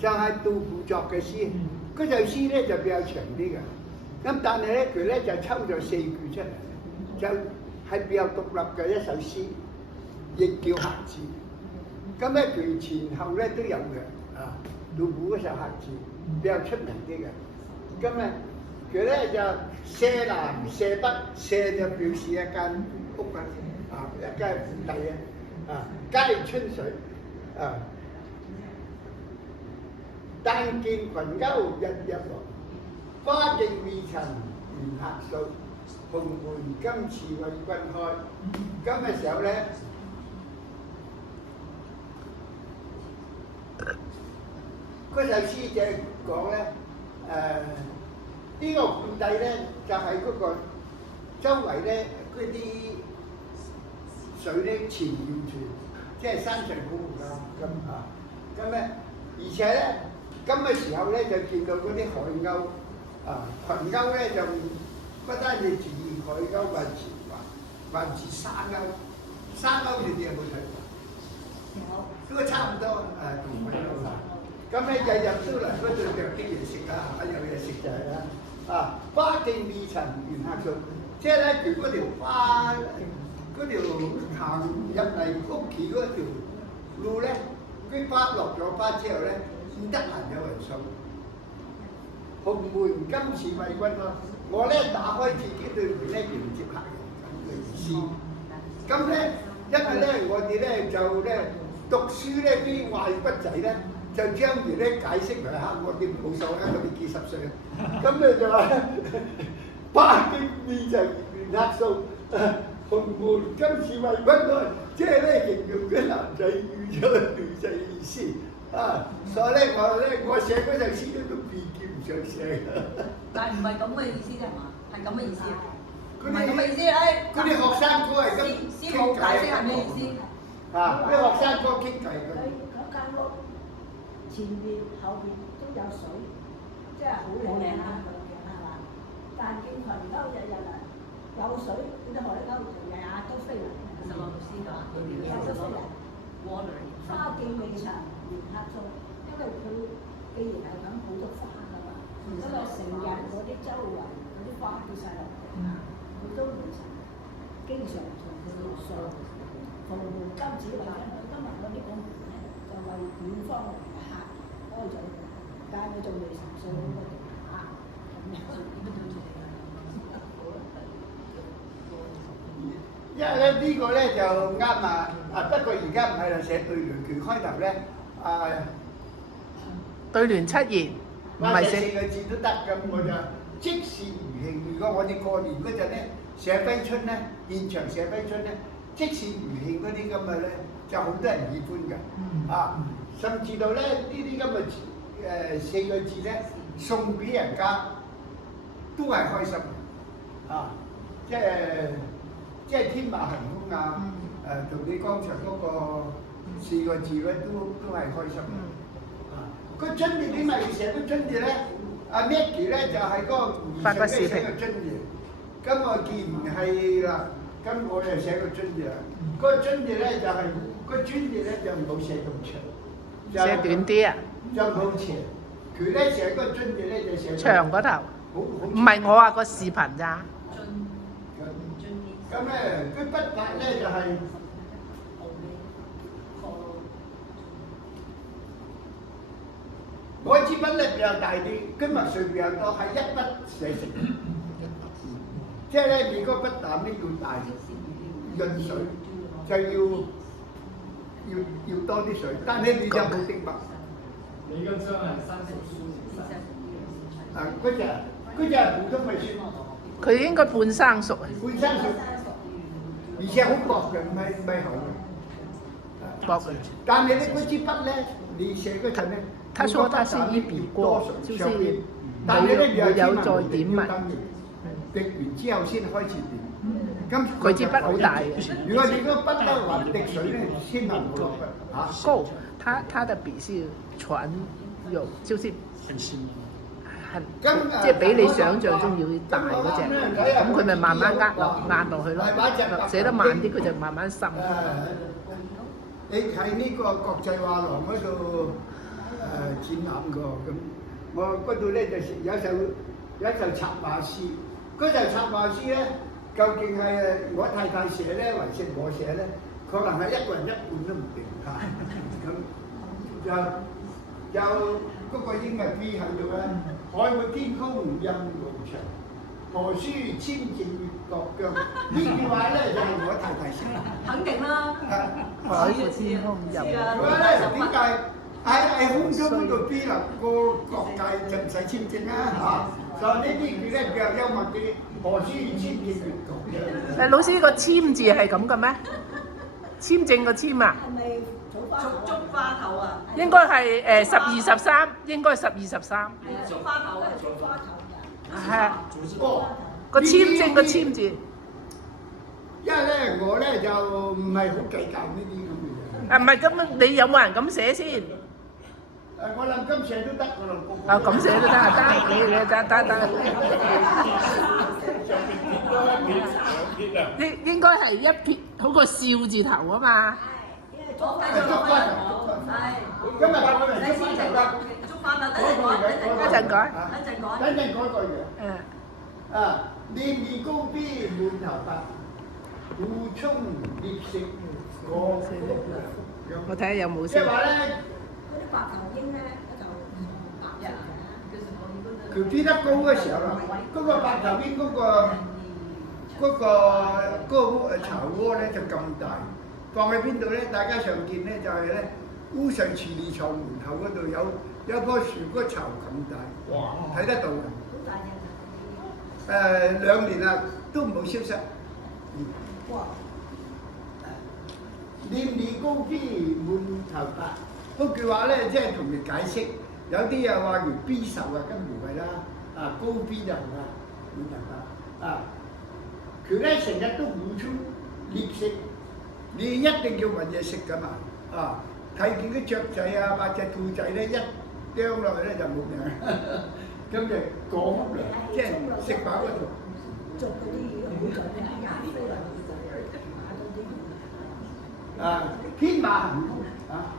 就係杜甫作嘅詩。嗰首詩咧就比較長啲嘅，咁但係咧佢咧就抽咗4句出嚟，就係比較獨立嘅一首詩，亦叫客至。咁咧佢前後咧都有嘅，啊，杜甫嗰首客至比較出名啲嘅。咁咧佢咧就舍南舍北，舍就表示一間屋啊，一間府邸啊，皆春水啊。但見群鶩日日來，花徑未曾緣客掃。蓬門今次為君開。咁嘅時候咧，嗰首詩就講咧，呢個府邸咧就係嗰個周圍咧嗰啲水咧纏繞住，即係山水好好啦咁啊。咁咧，而且咧。咁嘅時候咧，就見到嗰啲海鷗啊，群鷗咧就不單止自然海鷗，還是沙鷗。沙鷗你哋有冇睇過？有，都差唔多同海鷗啦。咁咧日日都嚟嗰度就啲嘢食啦，有嘢食就係啦。啊，花徑未曾緣客掃，即係咧佢嗰條花，嗰條行入嚟屋企嗰條路咧，啲花落咗花之後咧。唔得閒有人掃，蓬門今次為君開。我咧打開自己對門咧迎接客人咁嘅意思。咁咧，因為咧我哋咧就咧讀書咧啲壞骨仔咧，就將佢咧解釋為嚇我哋冇數啦，我哋幾十歲。咁咧就話花徑未曾緣客掃，蓬門今次為君開，即係咧形容啲男仔遇咗女仔意思。啊，所以咧我寫嗰陣詩都別叫唔上寫。但係唔係咁嘅意思啫嘛？係咁嘅意思。唔係咁嘅意思，嗰啲學生哥係咁師傅解釋係咩意思？啊，啲學生哥傾偈㗎。嗰間屋前邊後邊都有水，即係好靚啦咁樣係嘛？但見群鷗日日嚟，有水嗰啲海鷗日日都飛嚟。什麼意思㗎？日日都飛嚟。花徑未曾緣客掃，因為佢既然係咁好多花㗎嘛，咁啊成日嗰啲周圍嗰啲花跌晒落嚟，佢都唔曾經常同佢哋掃。蓬門今次為君開，今日嗰啲個門咧就為遠方嚟嘅客開咗，但係佢仲未曾掃嗰個客咁樣。因為咧呢個咧就啱啊！不過而家唔係啦，寫對聯佢開頭咧對聯七言，唔係寫4個字都得咁，我就即是餘慶。如果我哋過年嗰陣咧寫揮春咧，現場寫揮春咧，即是餘慶嗰啲咁嘅咧，就好多人喜歡嘅。啊，甚至到咧呢啲咁嘅4個字咧，送俾人家都係開心嘅。啊，即係天馬行空啊！同你剛才嗰個4個字咧，都係開心嘅。個春字點解寫個春字咧？阿 Maggie 咧就係嗰個發個視頻寫個春字。咁我既然係啦，咁我就寫個春字啦。嗰個春字咧就係個春字咧就唔好寫咁長，寫短啲啊，就唔好長。佢咧寫嗰個春字咧就寫長嗰頭，好唔係我話個視頻咋。咁咧，佢筆法咧就係我支筆咧比較大啲，佢墨水比較多，係一筆寫成。即係咧，你個筆膽咧要大，潤水就要多啲水，但係你就冇滴墨。你嗰張係3色書嗰隻係普通嘅書。佢應該半生熟啊。半生熟。而且好薄嘅，唔係厚嘅。薄嘅。但係咧嗰支筆咧，你寫嗰陣咧，他說他是一筆過，就是沒有再點墨。滴完之後先開始點。咁佢支筆好大嘅。如果你個筆咧還滴水咧，千萬唔好落筆嚇。夠，他的筆是全有，就是很即係比你想象中要大嗰隻，咁佢咪慢慢壓落去咯。寫得慢啲，佢就慢慢滲。你喺呢個國際畫廊嗰度展覽過咁，我嗰度咧就有一首插畫詩，嗰首插畫詩咧究竟係我太太寫咧，還是我寫咧？可能係一個人一半都唔定嚇。咁就嗰個英文 B 喺度咧，海闊天空任路長，何須千里獨腳。呢句話咧就係我太太寫。肯定啦。海闊天空任咁咧點解喺空中嗰度 B 啦？個國界就唔使簽證啦嚇。所以呢啲佢咧比較幽默啲，何須千里獨腳。誒老師個簽字係咁嘅咩？簽證個簽啊？係咪竹花頭啊？應該係12/13，應該12/13。係啊，竹花頭啊，竹花頭㗎？係啊，哦，個簽證個簽字。因為咧我咧就唔係好計較呢啲咁嘅嘢。啊唔係咁，你有冇人咁寫先？我諗今寫都得，我諗個個。啊咁寫都得啊，得你得。應該係一撇好個笑字頭啊嘛。竹花頭，係。今日我哋你先整啦，竹花頭一陣改。等陣改個樣。啊，念念高飛滿頭白，互衝烈色過福陽。我睇下有冇即先。係話咧，嗰啲白頭鷹咧就白色嘅。佢飛得高嘅時候啦，嗰個白頭鷹嗰個巢窩咧就咁大，放喺邊度咧？大家常見咧就係咧烏上池梨廠門口嗰度有一棵樹，嗰個巢咁大，哇！睇得到嘅。好大隻。2年啦，都冇消失。哇！念念高飛滿頭白，嗰句話咧即係同你解釋，有啲又話如 B 愁啊，跟唔係啦，啊高飛就係啦，滿頭白啊，佢咧成日都互衝獵食，你一定要揾嘢食噶嘛，啊睇見啲雀仔啊或者兔仔咧一啄落去咧就冇命，咁就過福啦，即係食飽嗰度。做嗰啲好在咧，飛嚟啊，天馬行空啊！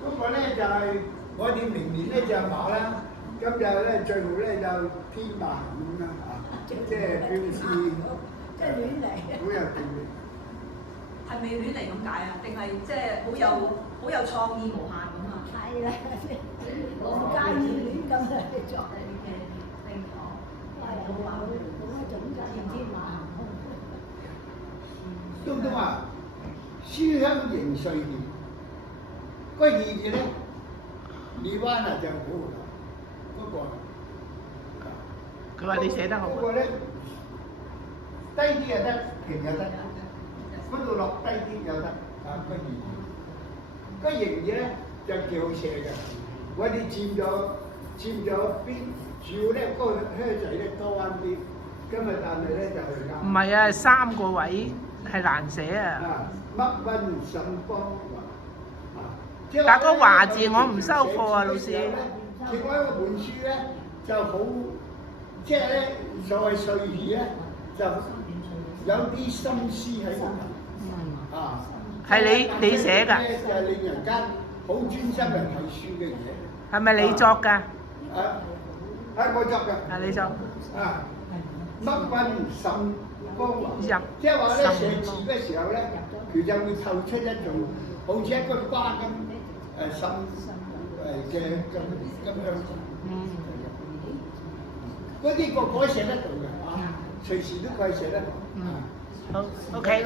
嗰個咧就係我哋明年咧就馬啦，今日咧最後咧就天馬行空啦嚇，即係表示即係亂嚟。好有定力。係咪亂嚟咁解啊？定係即係好有創意無限咁啊？係啦，唔介意亂咁嚟做。係好話冇乜總之天馬行空。東東話書香迎瑞典，個意義咧，荔灣啊就好啦，嗰個。佢話你寫得好。嗰個咧低啲又得，平又得，嗰度落低啲又得，啊個意義。個形嘢咧就幾好寫嘅，我哋佔咗邊，主要咧嗰個靴仔咧多彎啲，今日但係咧就係啱。唔係啊，3個位係難寫啊。乜溫甚邦華啊！但個華字我唔收貨啊，老師。結果一本書咧就好，即係咧所謂碎語咧就有啲心思喺度。啊，係你寫㗎？就係令人間好專心嚟睇書嘅嘢。係咪你作㗎？係我作㗎。係你作。啊，乜溫甚邦華？入。即係話咧寫字嘅時候咧，佢就會透出一種好似一個花咁深嘅咁樣。嗰啲個個寫得到嘅，隨時都可以寫得到。好，OK。